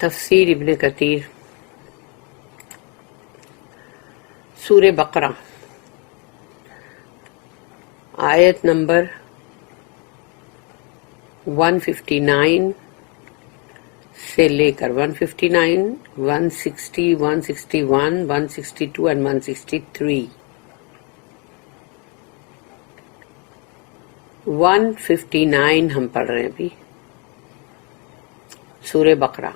تفسیر ابن کثیر سورہ بقرہ آیت نمبر 159 سے لے کر 159, 160, 161, 162 and 163. 159 ہم پڑھ رہے ہیں ابھی سورہ بقرہ.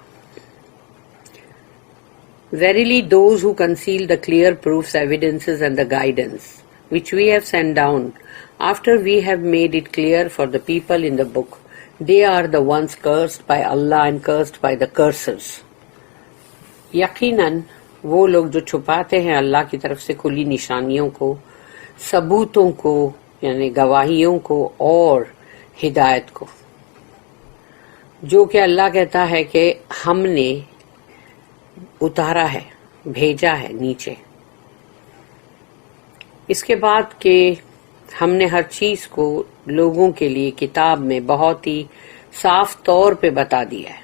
Verily those who conceal the clear proofs, evidences and the guidance which we have sent down after we have made it clear for the people in the book, they are the ones cursed by Allah and cursed by the cursers. یقیناً وہ لوگ جو چھپاتے ہیں اللہ کی طرف سے کھلی نشانیوں کو، ثبوتوں کو یعنی گواہیوں کو اور ہدایت کو، جو کہ اللہ کہتا ہے کہ ہم نے اتارا ہے، بھیجا ہے نیچے، اس کے بعد کہ ہم نے ہر چیز کو لوگوں کے لیے کتاب میں بہت ہی صاف طور پہ بتا دیا ہے.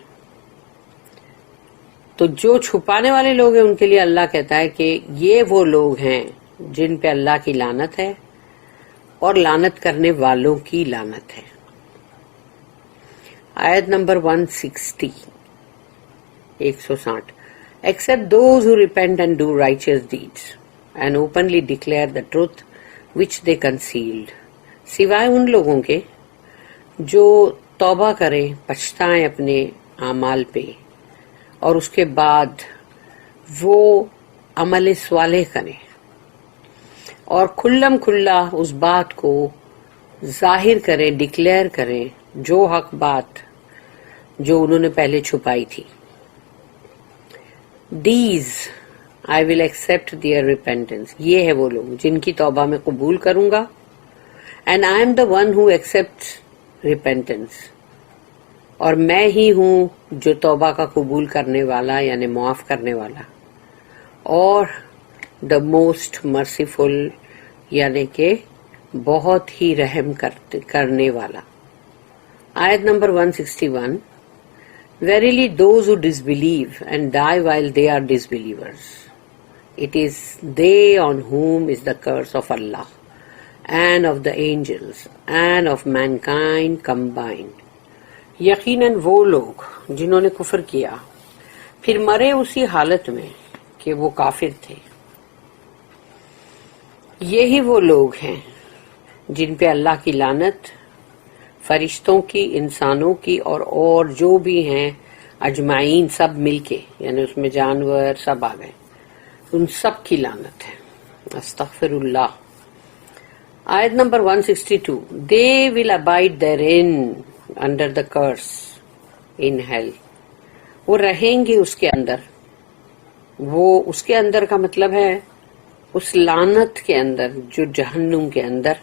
تو جو چھپانے والے لوگ ہیں ان کے لیے اللہ کہتا ہے کہ یہ وہ لوگ ہیں جن پہ اللہ کی لعنت ہے اور لعنت کرنے والوں کی لعنت ہے. آیت number 160 160. Except those who repent and do righteous deeds and openly declare the truth which they concealed. سوائے ان لوگوں کے جو توبہ کریں، پچھتائیں اپنے اعمال پہ اور اس کے بعد وہ عمل صالح کریں اور کھلم کھلا اس بات کو ظاہر کریں، ڈکلیئر کریں، جو حق بات جو انہوں نے پہلے چھپائی تھی. These I will accept their repentance. یہ ہے وہ لوگ جن کی توبہ میں قبول کروں گا. And I am the one who accepts repentance. اور میں ہی ہوں جو توبہ کا قبول کرنے والا یعنی معاف کرنے والا، اور the most merciful یعنی کہ بہت ہی رحم کرنے والا. آیت number 161. Verily those who disbelieve and die while they are disbelievers, it is they on whom is the curse of Allah and of the angels and of mankind combined. یقیناً وہ لوگ جنہوں نے کفر کیا پھر مرے اسی حالت میں کہ وہ کافر تھے، یہی وہ لوگ ہیں جن پہ اللہ کی لعنت، فرشتوں کی، انسانوں کی اور جو بھی ہیں اجمعین سب مل کے، یعنی اس میں جانور سب آ گئے، ان سب کی لعنت ہے. استغفر اللہ. آیت number 162. They will abide therein under the curse in hell. وہ رہیں گے اس کے اندر، وہ اس کے اندر کا مطلب ہے اس لعنت کے اندر جو جہنم کے اندر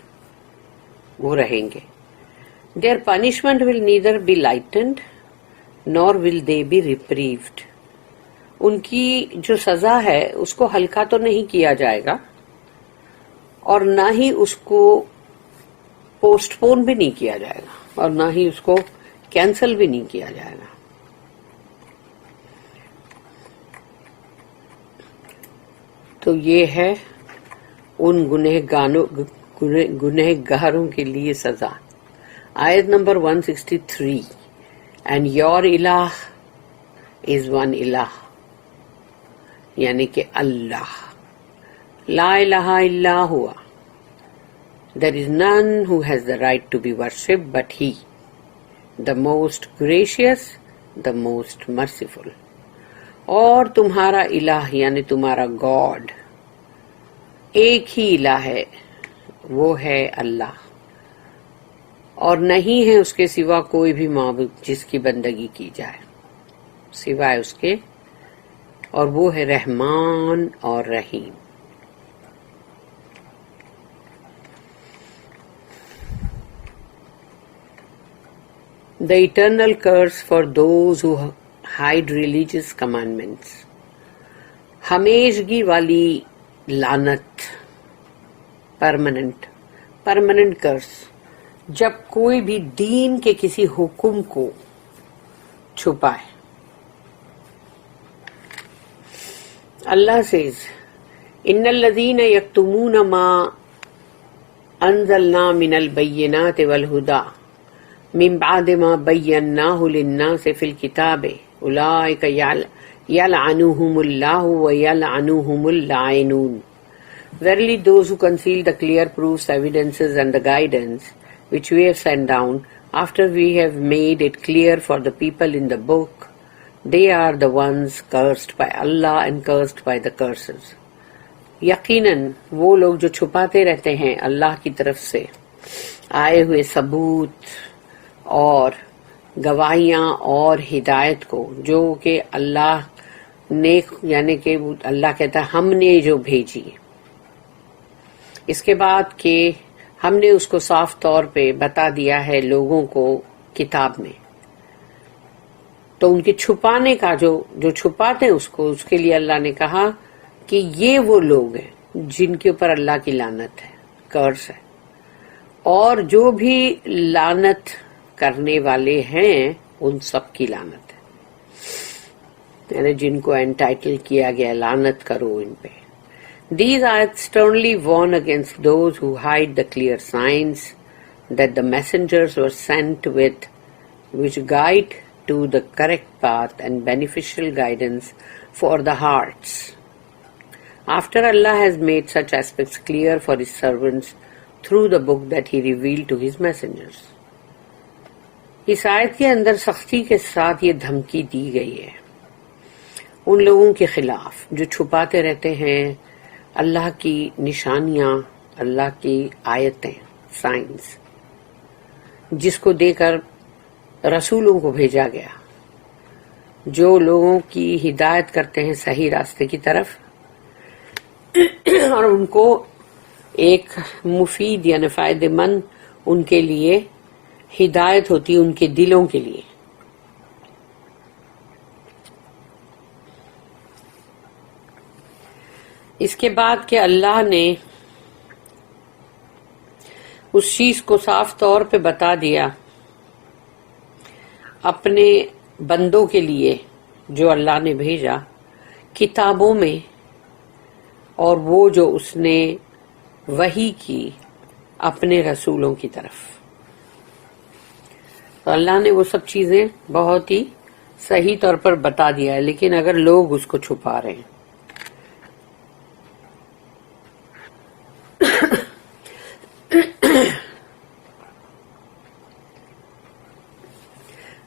وہ رہیں گے. Their punishment will neither be lightened nor will they be reprieved. ان کی جو سزا ہے اس کو ہلکا تو نہیں کیا جائے گا اور نہ ہی اس کو پوسٹ پون بھی نہیں کیا جائے گا اور نہ ہی اس کو کینسل بھی نہیں کیا جائے گا. تو یہ ہے ان گنہگاروں کے لیے سزا. آیت نمبر 163. And your الہ is one الہ یعنی کہ اللہ. لا الہ الا ہوا. There is none who has the right to be worshipped but He, the most gracious, the most merciful. اور تمہارا الہ یعنی تمہارا گاڈ ایک ہی الہ ہے، وہ ہے اللہ، اور نہیں ہے اس کے سوا کوئی بھی معبود جس کی بندگی کی جائے سوائے اس کے، اور وہ ہے رحمان اور رحیم. The eternal curse for those who hide religious commandments. ہمیشگی والی لعنت، permanent curse. جب کوئی بھی دین کے کسی حکم کو چھپائے Allah says, إِنَّ الَّذِينَ يَكْتُمُونَ مَا أَنزَلْنَا مِنَ الْبَيِّنَاتِ وَالْهُدَى مِن بَعْدِ مَا بَيَّنَّاهُ لِلنَّاسِ فِي الْكِتَابِ أُولَٰئِكَ يَلْعَنُهُمُ اللَّهُ وَيَلْعَنُهُمُ اللَّاعِنُونَ. Verily those who conceal the clear proofs, evidences and the guidance which we have sent down after we have made it clear for the people in the book, they are the ones cursed by Allah and cursed by the curses. یقیناً وہ لوگ جو چھپاتے رہتے ہیں اللہ کی طرف سے آئے ہوئے ثبوت اور گواہیاں اور ہدایت کو، جو کہ اللہ نے، یعنی کہ اللہ کہتا ہے ہم نے جو بھیجی، اس کے بعد کہ ہم نے اس کو صاف طور پہ بتا دیا ہے لوگوں کو کتاب میں، تو ان کے چھپانے کا جو چھپاتے ہیں اس کو، اس کے لیے اللہ نے کہا کہ یہ وہ لوگ ہیں جن کے اوپر اللہ کی لعنت ہے، کرس ہے، اور جو بھی لعنت کرنے والے ہیں ان سب کی لعنت ہے، یعنی جن کو انٹائٹل کیا گیا لعنت کرو ان پہ. These ayats sternly warn against those who hide the clear signs that the messengers were sent with, which guide to the correct path and beneficial guidance for the hearts. After Allah has made such aspects clear for His servants through the book that He revealed to His messengers. اس آیت کے اندر سختی کے ساتھ یہ دھمکی دی گئی ہے ان لوگوں کے خلاف جو چھپاتے رہتے ہیں اللہ کی نشانیاں، اللہ کی آیتیں، سائنس، جس کو دے کر رسولوں کو بھیجا گیا، جو لوگوں کی ہدایت کرتے ہیں صحیح راستے کی طرف اور ان کو ایک مفید یعنی فائدہ مند ان کے لیے ہدایت ہوتی ان کے دلوں کے لیے. اس کے بعد کہ اللہ نے اس چیز کو صاف طور پہ بتا دیا اپنے بندوں کے لیے جو اللہ نے بھیجا کتابوں میں، اور وہ جو اس نے وحی کی اپنے رسولوں کی طرف، تو اللہ نے وہ سب چیزیں بہت ہی صحیح طور پر بتا دیا ہے، لیکن اگر لوگ اس کو چھپا رہے ہیں.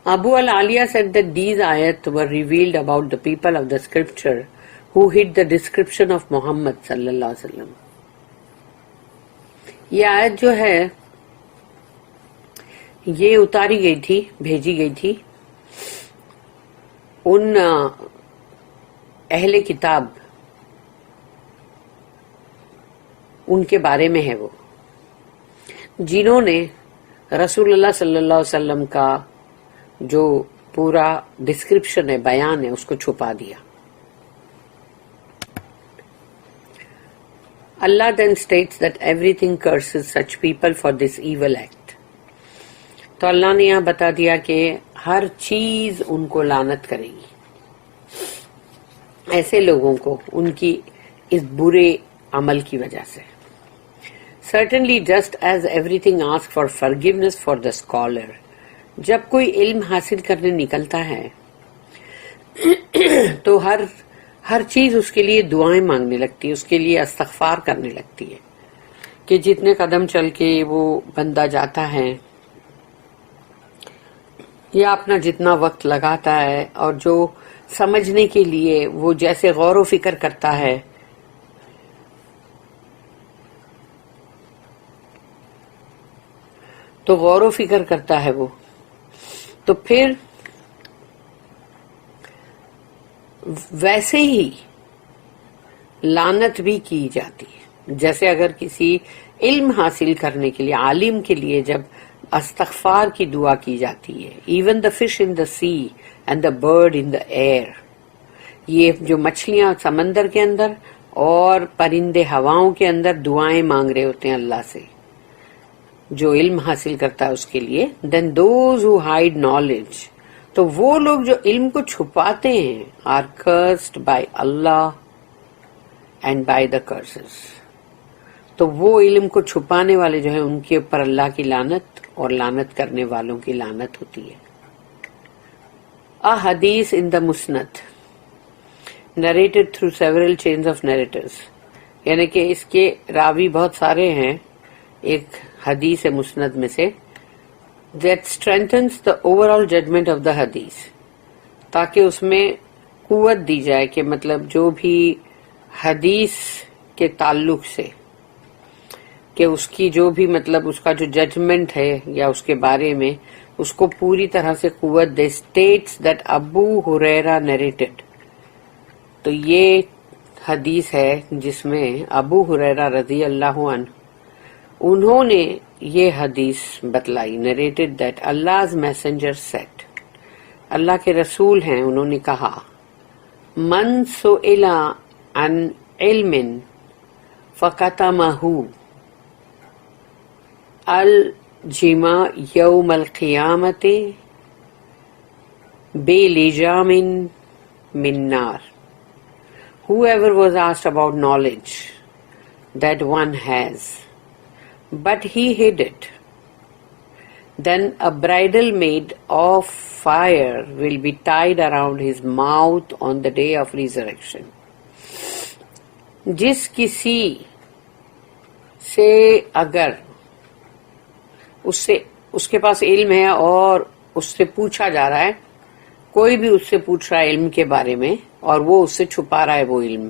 Abu al-Aliya said that these ayat were revealed about the people of the scripture who hid the description of Muhammad sallallahu alaihi wasallam. یہ آیت جو ہے یہ اتاری گئی تھی، بھیجی گئی تھی ان اہل کتاب، ان کے بارے میں ہے وہ جنہوں نے رسول اللہ صلی اللہ علیہ وسلم کا جو پورا ڈسکرپشن ہے، بیان ہے، اس کو چھپا دیا. Allah then states that everything curses such people for this evil act. تو اللہ نے یہاں بتا دیا کہ ہر چیز ان کو لعنت کرے گی، ایسے لوگوں کو ان کی اس برے عمل کی وجہ سے. Certainly just as everything asks for forgiveness for the scholar. جب کوئی علم حاصل کرنے نکلتا ہے تو ہر چیز اس کے لیے دعائیں مانگنے لگتی ہے، اس کے لیے استغفار کرنے لگتی ہے کہ جتنے قدم چل کے وہ بندہ جاتا ہے یا اپنا جتنا وقت لگاتا ہے اور جو سمجھنے کے لیے وہ جیسے غور و فکر کرتا ہے، تو غور و فکر کرتا ہے وہ، تو پھر ویسے ہی لعنت بھی کی جاتی ہے. جیسے اگر کسی علم حاصل کرنے کے لیے، عالم کے لیے جب استغفار کی دعا کی جاتی ہے، even the fish in the sea and the bird in the air, یہ جو مچھلیاں سمندر کے اندر اور پرندے ہواؤں کے اندر دعائیں مانگ رہے ہوتے ہیں اللہ سے، جو علم حاصل کرتا ہے اس کے لیے. Then those who hide knowledge, تو وہ لوگ جو علم کو چھپاتے ہیں، are cursed by Allah and by the curses. تو وہ علم کو چھپانے والے جو ہیں ان کے اوپر اللہ کی لعنت اور لعنت کرنے والوں کی لعنت ہوتی ہے. A hadith in the Musnad narrated through several chains of narrators, یعنی کہ اس کے راوی بہت سارے ہیں ایک حدیث مسند میں سے. that strengthens the overall judgment of the hadith, تاکہ اس میں قوت دی جائے کہ مطلب جو بھی حدیث کے تعلق سے کہ اس کی جو بھی مطلب اس کا جو ججمنٹ ہے یا اس کے بارے میں اس کو پوری طرح سے قوت دے. states that Abu Hurairah narrated, تو یہ حدیث ہے جس میں ابو ہریرہ رضی اللہ عنہ انہوں نے یہ حدیث بتلائی. narrated that Allah's messenger said, اللہ کے رسول ہیں انہوں نے کہا, من سئل عن علم فکتمہ الجم یوم القیامت بلجام من نار. Whoever was asked about knowledge that one has, but he hid it, then a bridle made of fire will be tied around his mouth on the day of resurrection. جس کسی سے اگر اس کے پاس علم ہے اور اس سے پوچھا جا رہا ہے, کوئی بھی اس سے پوچھ رہا ہے علم کے بارے میں اور وہ اس سے چھپا رہا ہے وہ علم,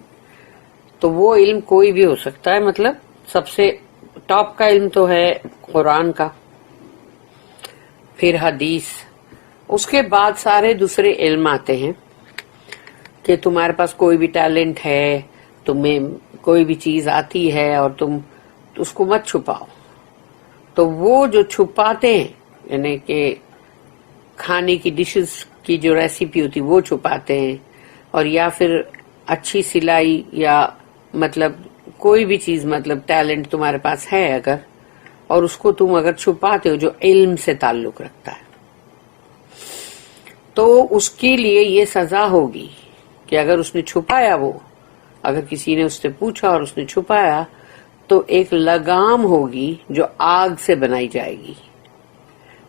تو وہ علم کوئی بھی ہو سکتا ہے. مطلب سب سے ٹاپ کا علم تو ہے قرآن کا, پھر حدیث, اس کے بعد سارے دوسرے علم آتے ہیں کہ تمہارے پاس کوئی بھی ٹیلنٹ ہے, تمہیں کوئی بھی چیز آتی ہے اور تم اس کو مت چھپاؤ. تو وہ جو چھپاتے ہیں یعنی کہ کھانے کی ڈشز کی جو ریسیپی ہوتی وہ چھپاتے ہیں, اور یا پھر اچھی سلائی یا مطلب کوئی بھی چیز مطلب ٹیلنٹ تمہارے پاس ہے اگر, اور اس کو تم اگر چھپاتے ہو جو علم سے تعلق رکھتا ہے, تو اس کے لیے یہ سزا ہوگی کہ اگر اس نے چھپایا, وہ اگر کسی نے اس سے پوچھا اور اس نے چھپایا, تو ایک لگام ہوگی جو آگ سے بنائی جائے گی,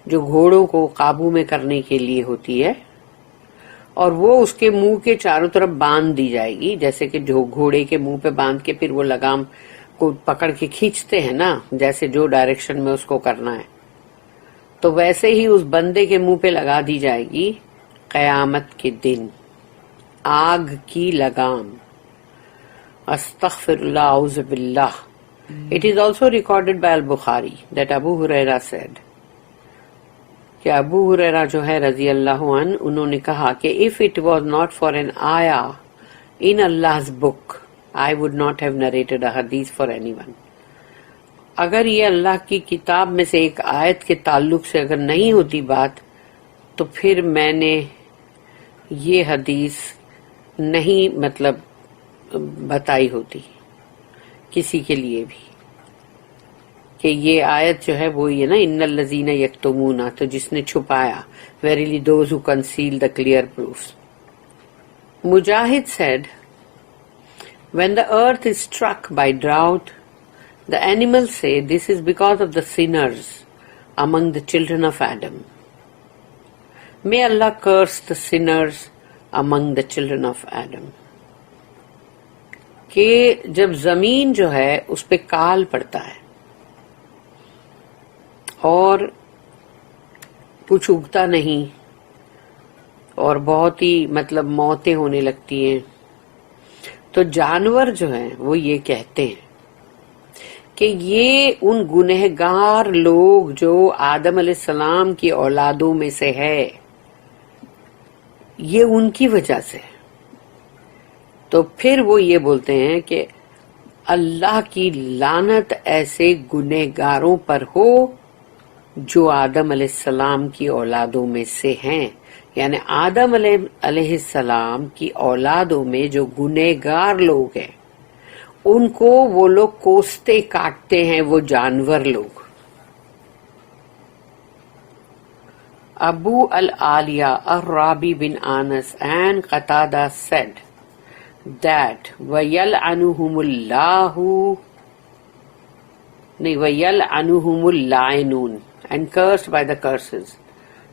جو گھوڑوں کو قابو میں کرنے کے لیے ہوتی ہے, اور وہ اس کے منہ کے چاروں طرف باندھ دی جائے گی, جیسے کہ جو گھوڑے کے منہ پہ باندھ کے پھر وہ لگام کو پکڑ کے کھینچتے ہیں نا, جیسے جو ڈائریکشن میں اس کو کرنا ہے, تو ویسے ہی اس بندے کے منہ پہ لگا دی جائے گی قیامت کے دن آگ کی لگام. استغفر اللہ, اعوذ باللہ. It is also recorded by Al-Bukhari that Abu Huraira said, کہ ابو ہریرہ جو ہے رضی اللہ عنہ انہوں نے کہا کہ if it was not for an ayah in Allah's book, I would not have narrated a hadith for anyone. اگر یہ اللہ کی کتاب میں سے ایک آیت کے تعلق سے اگر نہیں ہوتی بات, تو پھر میں نے یہ حدیث نہیں مطلب بتائی ہوتی کسی کے لیے بھی, کہ یہ آیت جو ہے وہ یہ نا ان الذین یکتمون, تو جس نے چھپایا, verily those who conceal the clear proofs. Mujahid said, when the earth is struck by drought, the animals say this is because of the sinners among the children of Adam. May Allah curse the sinners among the children of Adam. کہ جب زمین جو ہے اس پہ کال پڑتا ہے اور کچھ اگتا نہیں اور بہت ہی مطلب موتیں ہونے لگتی ہیں, تو جانور جو ہیں وہ یہ کہتے ہیں کہ یہ ان گنہگار لوگ جو آدم علیہ السلام کی اولادوں میں سے ہے, یہ ان کی وجہ سے. تو پھر وہ یہ بولتے ہیں کہ اللہ کی لعنت ایسے گنہگاروں پر ہو جو آدم علیہ السلام کی اولادوں میں سے ہیں, یعنی آدم علیہ السلام کی اولادوں میں جو گنہگار لوگ ہیں ان کو وہ لوگ کوستے کاٹتے ہیں, وہ جانور لوگ. Abu al-Aliya, Ar-Rabi bin Anas and Qatada said, that وَيَلْعَنُهُمُ اللَّهُ نہیں وَيَلْعَنُهُمُ اللَّاعِنُونَ and cursed by the curses،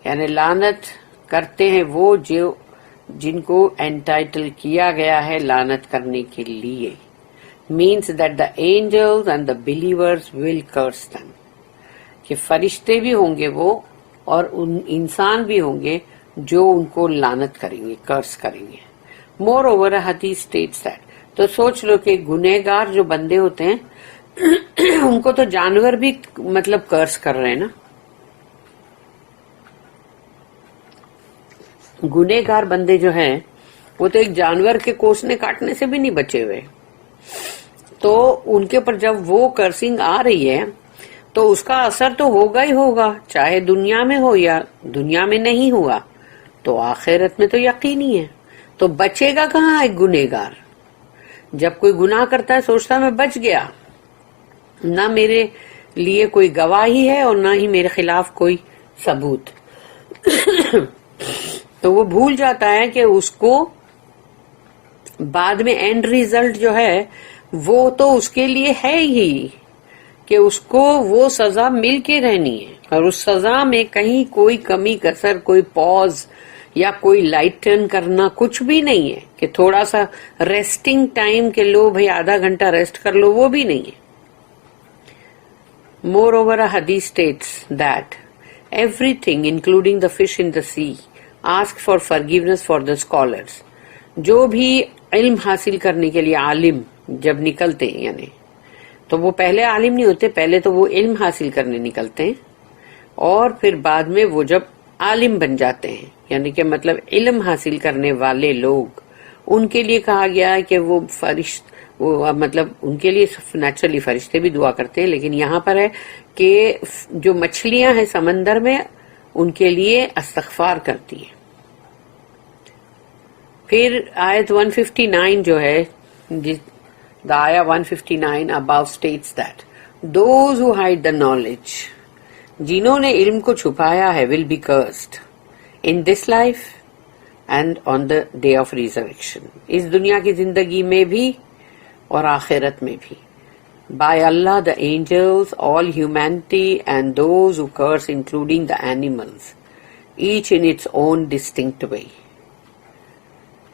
یعنی لعنت کرتے ہیں وہ جو جن کو انٹائٹل کیا گیا ہے لعنت کرنے کے لیے، means that the angels and the believers will curse them، کہ فرشتے بھی ہوں گے وہ اور انسان بھی ہوں گے جو ان کو لعنت کریں گے، کرس کریں گے۔ مور اوور حدیث اسٹیٹس دیٹ، تو سوچ لو کہ گنہگار جو بندے ہوتے ہیں ان کو تو جانور بھی مطلب کرس کر رہے ہیں نا، گنہگار بندے جو ہیں وہ تو ایک جانور کے کوسنے کاٹنے سے بھی نہیں بچے ہوئے، تو ان کے پر جب وہ کرسنگ آ رہی ہے تو اس کا اثر تو ہوگا ہی ہوگا، چاہے دنیا میں ہو یا دنیا میں نہیں ہوا تو آخرت میں تو یقینی ہے۔ تو بچے گا کہاں ایک گنہگار؟ جب کوئی گناہ کرتا ہے سوچتا میں بچ گیا، نہ میرے لیے کوئی گواہی ہے اور نہ ہی میرے خلاف کوئی ثبوت، تو وہ بھول جاتا ہے کہ اس کو بعد میں اینڈ ریزلٹ جو ہے وہ تو اس کے لیے ہے ہی کہ اس کو وہ سزا مل کے رہنی ہے، اور اس سزا میں کہیں کوئی کمی کسر، کوئی پوز یا کوئی لائٹ ٹرن کرنا کچھ بھی نہیں ہے، کہ تھوڑا سا ریسٹنگ ٹائم کے لو بھائی آدھا گھنٹہ ریسٹ کر لو، وہ بھی نہیں ہے۔ مور اوور حدیث states that everything including the fish in the sea ask for forgiveness for the scholars, جو بھی علم حاصل کرنے کے لیے عالم جب نکلتے ہیں، یعنی تو وہ پہلے عالم نہیں ہوتے، پہلے تو وہ علم حاصل کرنے نکلتے ہیں اور پھر بعد میں وہ جب عالم بن جاتے ہیں، یعنی کہ مطلب علم حاصل کرنے والے لوگ، ان کے لیے کہا گیا ہے کہ وہ وہ مطلب ان کے لیے نیچرلی فرشتے بھی دعا کرتے ہیں، لیکن یہاں پر ہے کہ جو مچھلیاں ہیں سمندر میں ان کے لیے استغفار کرتی ہیں۔ پھر آیت 159 جو ہے، the ayah 159 above states that those who hide the knowledge، جنہوں نے علم کو چھپایا ہے will be cursed in this life and on the day of resurrection، اس دنیا کی زندگی میں بھی اور آخرت میں بھی، by Allah, the angels, all humanity and those who curse including the animals، each in its own distinct way۔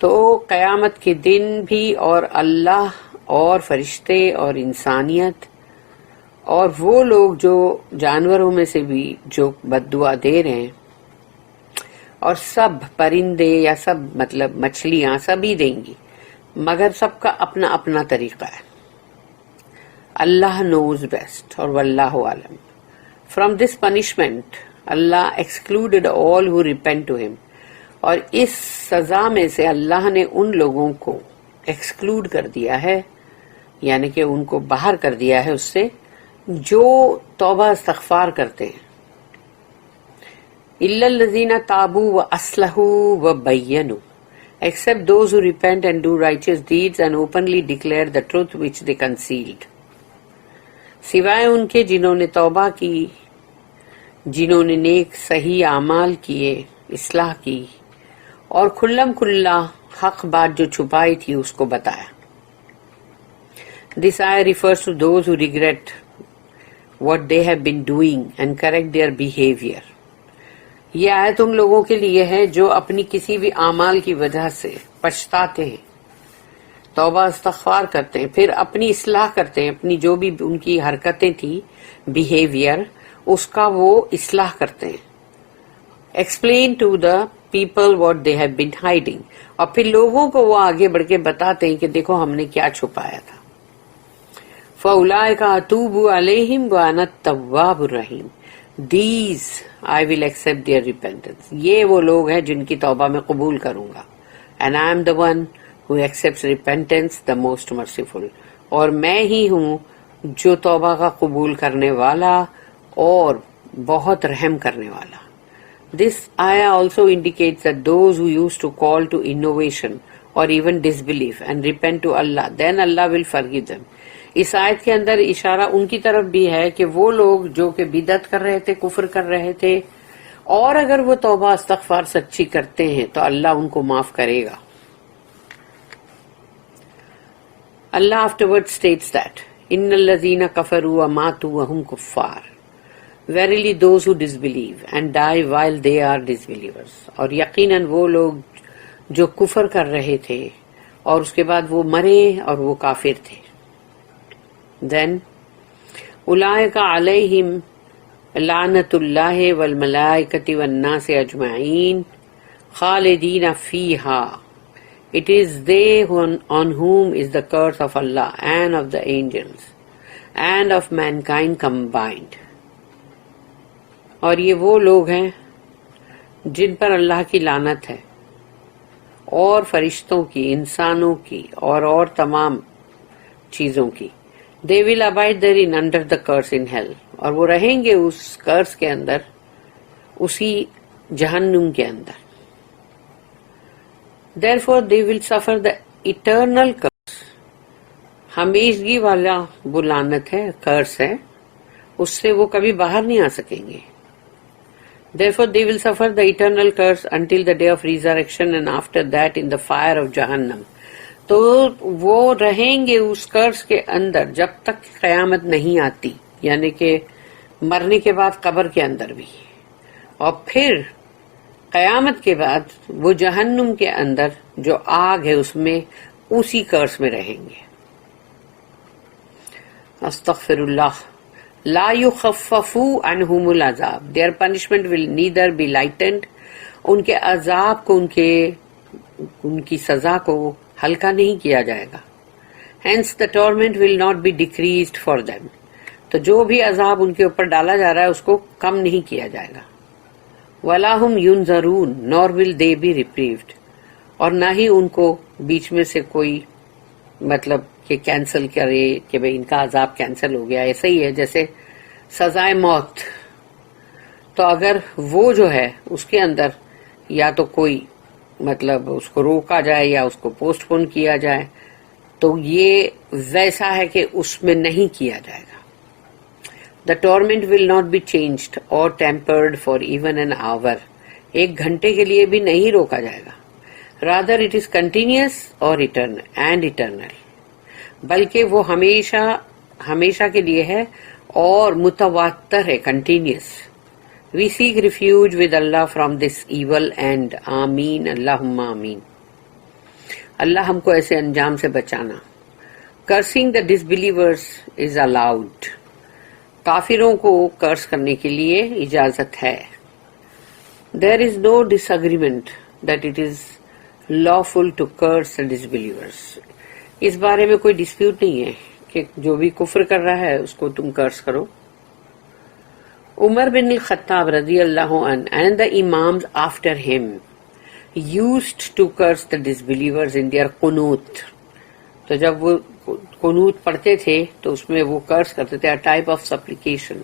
تو قیامت کے دن بھی اور اللہ اور فرشتے اور انسانیت اور وہ لوگ جو جانوروں میں سے بھی جو بد دعا دے رہے ہیں، اور سب پرندے یا سب مطلب مچھلیاں سبھی دیں گی، مگر سب کا اپنا اپنا طریقہ ہے۔ اللہ نوز بیسٹ اور واللہ عالم۔ From this punishment Allah excluded all who repent to him, اور اس سزا میں سے اللہ نے ان لوگوں کو ایکسکلوڈ کر دیا ہے، یعنی کہ ان کو باہر کر دیا ہے اس سے جو توبہ استغفار کرتے ہیں۔ الا الذین تابوا واصلحوا وبینوا، except those who repent and do righteous deeds and openly declare the truth which they concealed، سوائے ان کے جنہوں نے توبہ کی، جنہوں نے نیک صحیح اعمال کیے، اصلاح کی اور کھلم کھلا حق بات جو چھپائی تھی اس کو بتایا۔ This ayah refers to those who regret what they have been doing and correct their behavior۔ یہ آیت ان لوگوں کے لیے ہے جو اپنی کسی بھی اعمال کی وجہ سے پچھتاتے ہیں، توبہ استغفار کرتے ہیں، پھر اپنی اصلاح کرتے ہیں، اپنی جو بھی ان کی حرکتیں تھی بیہیویئر اس کا وہ اصلاح کرتے ہیں۔ Explain to the people what they have been hiding, اور پھر لوگوں کو وہ آگے بڑھ کے بتاتے ہیں کہ دیکھو ہم نے کیا چھپایا تھا۔ فَأُولَٰئِکَ أَتُوبُ عَلَيْهِمْ وَأَنَا التَّوَّابُ الرَّحِيمُ، These I will accept their repentance، یہ وہ لوگ ہیں جن کی توبہ میں قبول کروں گا، and I am the one who accepts repentance, the most merciful، اور میں ہی ہوں جو توبہ کا قبول کرنے والا اور بہت رحم کرنے والا۔ This ayah also indicates that those who used to call to innovation or even disbelief and repent to Allah, then Allah will forgive them۔ اس آیت کے اندر اشارہ ان کی طرف بھی ہے کہ وہ لوگ جو کہ بدعت کر رہے تھے، کفر کر رہے تھے، اور اگر وہ توبہ استغفار سچی کرتے ہیں تو اللہ ان کو معاف کرے گا۔ Allah afterwards states that Innal ladhina kafaru wa matu wa hum kuffar. Verily those who disbelieve and die while they are disbelievers. اور یقیناً وہ لوگ جو کفر کر رہے تھے اور اس کے بعد وہ مرے اور وہ کافر تھے. Then اولئک علیہم لعنت اللہ والملائکۃ والناس اجمعین خالدین فیہا. It is they on whom is the curse of Allah and of the angels and of mankind combined. اور یہ وہ لوگ ہیں جن پر اللہ کی لعنت ہے اور فرشتوں کی، انسانوں کی اور تمام چیزوں کی. They will abide therein under the curse in hell. اور وہ رہیں گے اس curse کے اندر، اسی جہنم کے اندر. Therefore they will suffer the eternal curse. ہمیشگی والا وہ لعنت ہے، curse ہے، اس سے وہ کبھی باہر نہیں آ سکیں گے. Therefore they will suffer the eternal curse until the day of resurrection and after that in the fire of Jahannam. تو وہ رہیں گے اس قرض کے اندر جب تک قیامت نہیں آتی، یعنی کہ مرنے کے بعد قبر کے اندر بھی، اور پھر قیامت کے بعد وہ جہنم کے اندر جو آگ ہے اس میں اسی قرض میں رہیں گے. استغفر اللہ. لا یخفف عنہم العذاب. Their punishment will neither be lightened. ان کے عذاب کو، ان کی سزا کو ہلکا نہیں کیا جائے گا. Hence the torment will not be decreased for them. تو جو بھی عذاب ان کے اوپر ڈالا جا رہا ہے اس کو کم نہیں کیا جائے گا. وَلَا هُمْ يُنْظَرُونَ nor will they be reprieved. اور نہ ہی ان کو بیچ میں سے کوئی مطلب کہ کینسل کرے کہ بھئی ان کا عذاب کینسل ہو گیا. ایسا ہی ہے جیسے سزائے موت، تو اگر وہ جو ہے اس کے اندر یا تو کوئی مطلب اس کو روکا جائے یا اس کو پوسٹ پون کیا جائے تو یہ ویسا ہے کہ اس میں نہیں کیا جائے گا. The torment will not be changed or tempered for even an hour. ایک گھنٹے کے لیے بھی نہیں روکا جائے گا. Rather it is continuous or eternal. بلکہ وہ ہمیشہ کے لیے ہے اور متواتر ہے، continuous. We seek refuge with Allah from this evil end. آمین اللہم آمین. اللہ ہم کو ایسے انجام سے بچانا. Cursing the disbelievers is allowed. کافروں کو کرس کرنے کے لیے اجازت ہے. There is no disagreement that it is lawful to curse the disbelievers. اس بارے میں کوئی ڈسپیوٹ نہیں ہے کہ جو بھی کفر کر رہا ہے اس کو تم کرس کرو. عمر بن الخطاب رضی اللہ عنہ and the imams after him used to curse the disbelievers in their qunut. تو جب وہ قنوت پڑھتے تھے تو اس میں وہ کرس کرتے تھے type of supplication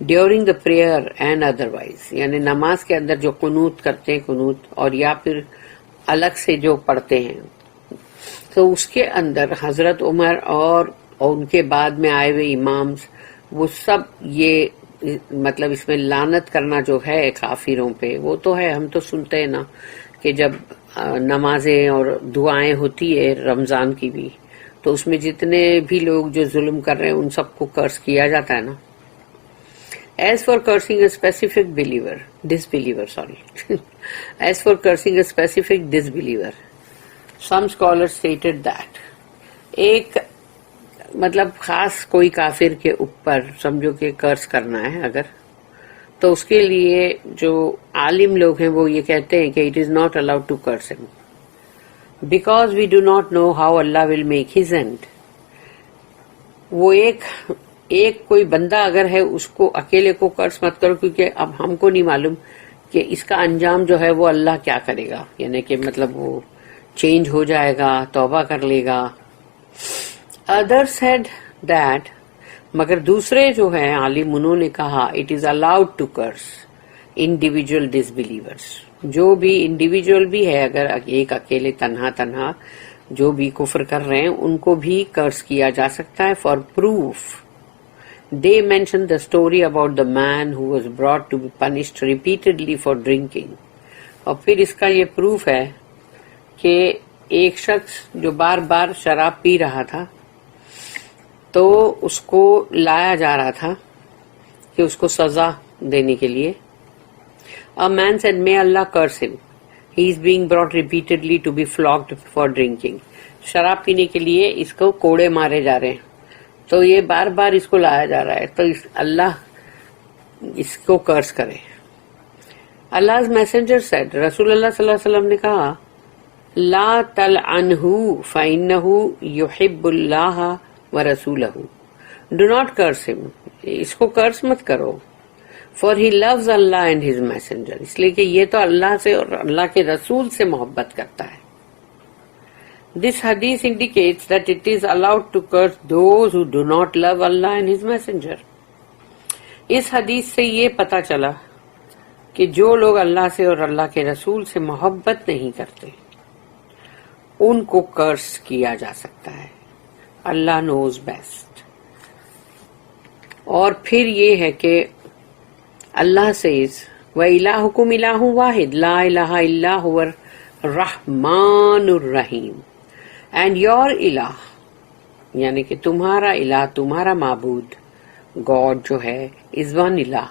during the prayer and otherwise. یعنی نماز کے اندر جو قنوت کرتے ہیں قنوت، اور یا پھر الگ سے جو پڑھتے ہیں، تو اس کے اندر حضرت عمر اور ان کے بعد میں آئے ہوئے امامز وہ سب یہ مطلب اس میں لعنت کرنا جو ہے کافروں پہ وہ تو ہے. ہم تو سنتے ہیں نا کہ جب نمازیں اور دعائیں ہوتی ہے رمضان کی بھی، تو اس میں جتنے بھی لوگ جو ظلم کر رہے ہیں ان سب کو کرس کیا جاتا ہے نا. As for cursing a specific disbeliever, some scholars stated that ایک مطلب خاص کوئی کافر کے اوپر سمجھو کہ کرس کرنا ہے اگر، تو اس کے لیے جو عالم لوگ ہیں وہ یہ کہتے ہیں کہ it is not allowed to curse him because we do not know how Allah will make his end. وہ ایک کوئی بندہ اگر ہے اس کو اکیلے کو کرس مت کرو، کیونکہ اب ہم کو نہیں معلوم کہ اس کا انجام جو ہے وہ اللہ کیا کرے گا، یعنی کہ مطلب وہ چینج ہو جائے گا، توبہ کر لے گا. Others said that مگر دوسرے جو ہیں عالم انہوں نے کہا it is allowed to curse individual disbelievers. جو بھی انڈیویجول بھی ہے اگر ایک اکیلے تنہا جو بھی کفر کر رہے ہیں ان کو بھی کرس کیا جا سکتا ہے. For proof they mentioned the story about the man who was brought to be punished repeatedly for drinking. اور پھر اس کا یہ پروف ہے کہ ایک شخص جو بار بار شراب پی رہا تھا تو اس کو لایا جا رہا تھا کہ اس کو سزا دینے کے لیے. A man said, "May Allah curse him. He is being brought repeatedly to be flogged for drinking." شراب پینے کے لیے اس کو کوڑے مارے جا رہے ہیں تو یہ بار بار اس کو لایا جا رہا ہے تو اللہ اس کو کرس کرے. Allah's messenger said, رسول اللہ صلی اللہ علیہ وسلم نے کہا, لا تلعنہ فإنہ یحب اللہ ورسولہ. Do not curse him. اس کو کرس مت کرو. For he loves Allah and his messenger. اس لیے کہ یہ تو اللہ سے اور اللہ کے رسول سے محبت کرتا ہے. This hadith indicates that it is allowed to curse those who do not love Allah and his messenger. اس حدیث سے یہ پتا چلا کہ جو لوگ اللہ سے اور اللہ کے رسول سے محبت نہیں کرتے ان کو کرس کیا جا سکتا ہے. اللہ نوز بیسٹ. اور پھر یہ ہے کہ اللہ says وَإِلَٰهُكُمْ إِلَٰهٌ وَاحِدٌ لَا إِلَٰهَ إِلَّا هُوَ الرَّحْمَٰنُ الرَّحِيمُ. And your الہ یعنی کہ تمہارا الہ, تمہارا معبود گاڈ جو ہے is one الہ,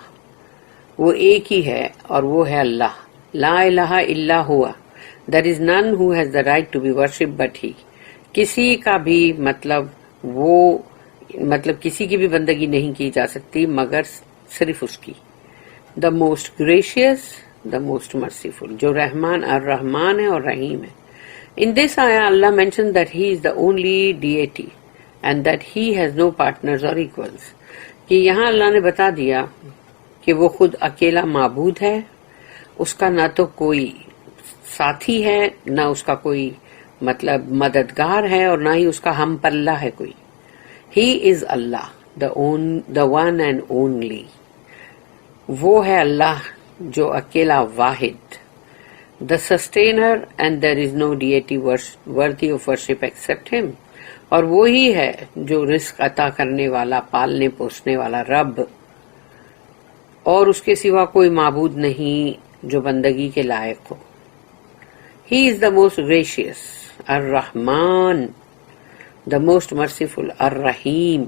وہ ایک ہی ہے اور وہ ہے اللہ. لا الہ الا ہوا. There is none who has the right to be worshipped but he. کسی کا بھی مطلب کسی کی بھی بندگی نہیں کی جا سکتی مگر صرف اس کی. The most gracious, the most merciful. جو رحمان الرحمن ہے اور رحیم ہے. In this ayah, Allah mentions that He is the only deity and that He has no partners or equals. کہ یہاں اللہ نے بتا دیا کہ وہ خود اکیلا معبود ہے, اس کا نہ تو کوئی ساتھی ہے, نہ اس کا کوئی مددگار ہے اور نہ ہی اس کا ہم پلہ ہے کوئی. He is Allah, the one and only. وہ ہے اللہ جو اکیلا واحد. The sustainer and there is no deity worthy of worship except him. اور وہی ہے جو رزق عطا کرنے والا, پالنے پوسنے والا رب, اور اس کے سوا کوئی معبود نہیں جو بندگی کے لائق ہو. He is the most gracious, الرحمن, the most merciful, الرحیم,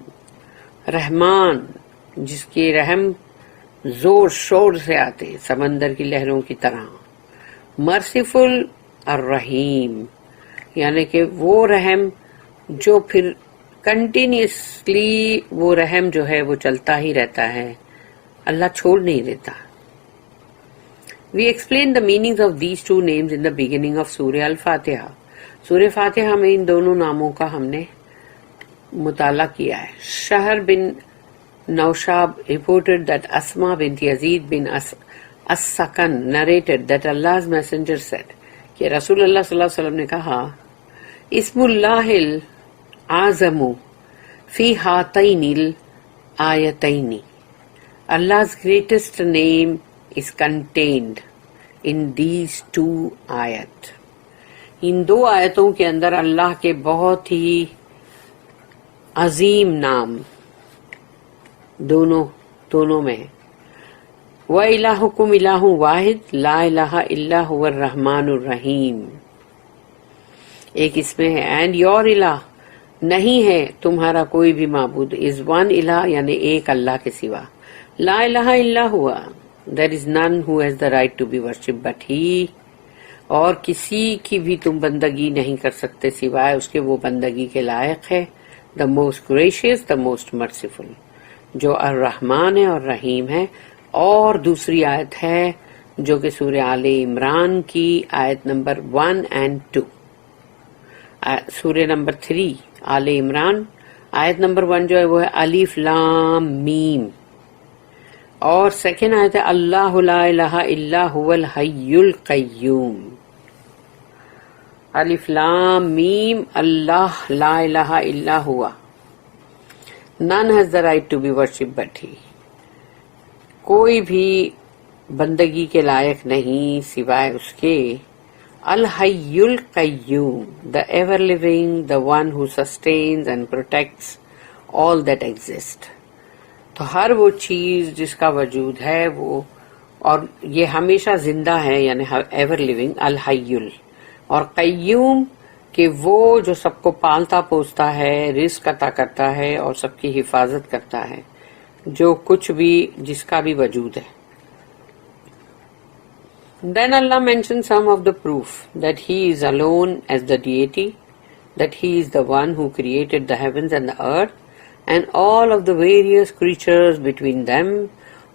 رحمان جس کے رحم زور شور سے آتے سمندر کی لہروں کی طرح. مرسیفل الرحیم یعنی کہ وہ رحم جو پھر کنٹینیوسلی وہ رحم جو ہے وہ چلتا ہی رہتا ہے, اللہ چھوڑ نہیں دیتا. We explain the meanings of these two names in the beginning of Surah Al-Fatiha. سورہ فاتحہ میں ان دونوں ناموں کا ہم نے مطالعہ کیا ہے. شہر بن Naushab reported that Asma bint Yazid bin As-Sakan narrated that Allah's messenger said کہ رسول اللہ صلی اللہ علیہ وسلم نے کہا, اسم اللہ العظم فی ہاتین الآیتین. Allah's greatest name is contained in these two ayat. ان دو آیتوں کے اندر اللہ کے بہت ہی عظیم نام دونوں میں. وَإِلَٰهُكُمْ إِلَٰهٌ وَاحِدٌ لَا إِلَٰهَ إِلَّا هُوَ الرَّحْمَٰنُ الرَّحِيمُ. ایک اس میں ہے and your الہ, نہیں ہے تمہارا کوئی بھی معبود, is one الہ یعنی ایک اللہ کے سوا. لا الہ الا ہوا, there is none who has the right to be worshipped but he. اور کسی کی بھی تم بندگی نہیں کر سکتے سوائے اس کے, وہ بندگی کے لائق ہے. the most gracious, the most merciful. جو الرحمن ہے اور رحیم ہے. اور دوسری آیت ہے جو کہ سورہ آل عمران کی آیت نمبر 1 and 2. سورہ نمبر 3 آل عمران آیت نمبر 1 جو ہے وہ ہے الف لام میم, اور سیکنڈ آیت ہے اللہ لا الہ الا هو الحی القیوم. الف لام میم اللہ لا الہ الا ہوا. None has the right to be worshipped but he. کوئی بھی بندگی کے لائق نہیں سوائے اس کے. الحی القیوم, the ever living, the one who sustains and protects all that exist. تو ہر وہ چیز جس کا وجود ہے وہ, اور یہ ہمیشہ زندہ ہے یعنی ایور لیونگ, الحی. اور قیوم کہ وہ جو سب کو پالتا پوستا ہے، رزق عطا کرتا ہے اور سب کی حفاظت کرتا ہے، جو کچھ بھی جس کا بھی وجود ہے. Then Allah mentions some of the proof that He is alone as the deity, that He is the one who created the heavens and the earth and all of the various creatures between them,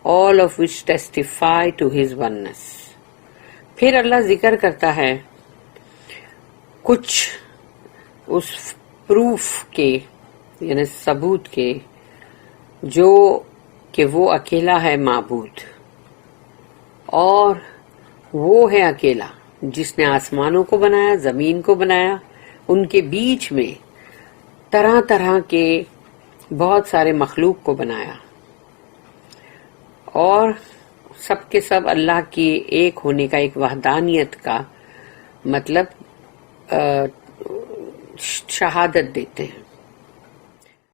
all of which testify to His oneness. پھر اللہ ذکر کرتا ہے کچھ اس proof کے یعنی ثبوت کے جو کہ وہ اکیلا ہے معبود، اور وہ ہے اکیلا جس نے آسمانوں کو بنایا، زمین کو بنایا، ان کے بیچ میں طرح طرح کے بہت سارے مخلوق کو بنایا، اور سب کے سب اللہ کی ایک ہونے کا، ایک وحدانیت کا مطلب شہادت دیتے ہیں.